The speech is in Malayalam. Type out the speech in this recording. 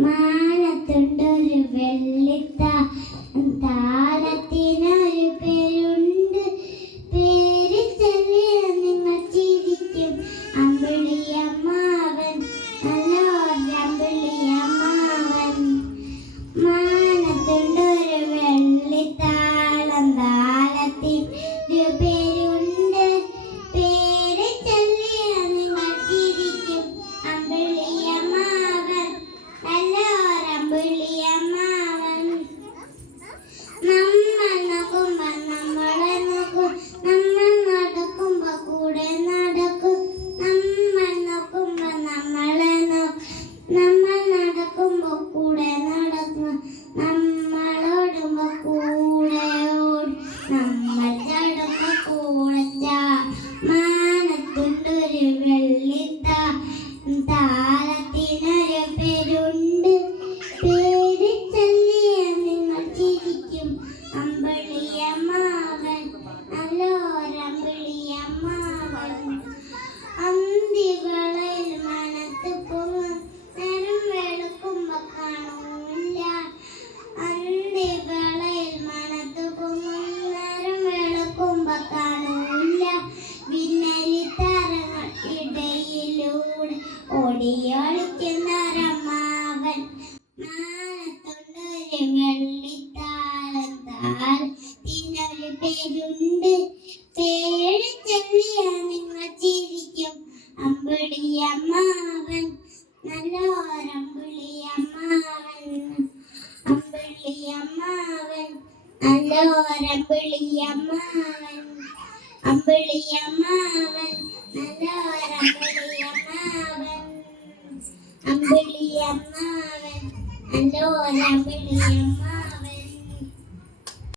മാനത്തുണ്ടൊരു താളത്തിനൊരു പേരുണ്ട്. പേര് ചൊല്ലിയ നിങ്ങൾ ചിരിക്കും. അമ്പിളിയമ്മാവൻ, നല്ലൊരമ്പിളിയമ്മാവൻ. മാനത്തുണ്ടൊരു താളത്തിനൊരു പേരുണ്ട്. പേര് ചൊല്ലിയ നിങ്ങൾ ചിരിക്കും. അമ്പിളിയമ്മാവൻ, നല്ലൊരമ്പിളിയമ്മാവൻ. നമ്മൾ നോക്കുമ്പോ നമ്മളെ നോക്കും, നമ്മൾ നടക്കുമ്പോ കൂടെ നടക്കും. നമ്മൾ നോക്കുമ്പോ നമ്മളെ നോക്കും, നമ്മൾ നടക്കുമ്പോ കൂടെ നടക്കും. നമ്മളോടുമ്പോ കൂടെ ഓടും, നമ്മൾ ചാടുമ്പോ കൂടെ ചാടും. മാനത്തുണ്ടൊരു താളത്തിനൊരു പേരുണ്ട്. പേര് ചൊല്ലിയ നിങ്ങൾ ചിരിക്കും. അമ്പിളിയമ്മാവൻ, നല്ലൊരമ്പിളിയമ്മാവൻ. അന്തിവേളയിൽ മനത്ത് പൊങ്ങും, നേരം വെളുക്കുമ്പോ കാണൂല. അന്തിവേളയിൽ മനത്ത് പൊങ്ങും, നേരം വെളുക്കുമ്പോ കാണൂല. വിണ്ണലിത്താരങ്ങൾ ഇടയിലൂടെ ഓടിയൊളിക്കുന്നൊരമ്മാവൻ. മാനത്തുണ്ടൊരു താളത്തിനൊരു പേരുണ്ട്. പേര് ചൊല്ലിയ നിങ്ങൾ ചിരിക്കും. അമ്പിളിയമ്മാവൻ, നല്ലൊരമ്പിളിയമ്മാവൻ. അമ്പിളിയമ്മാവൻ, നല്ലൊരമ്പിളിയമ്മാവൻ. അമ്പിളിയമ്മാവൻ, നല്ലൊരമ്പിളിയമ്മാവൻ. അമ്പിളിയമ്മാവൻ, നല്ലൊരമ്പിളിയമ്മാവൻ.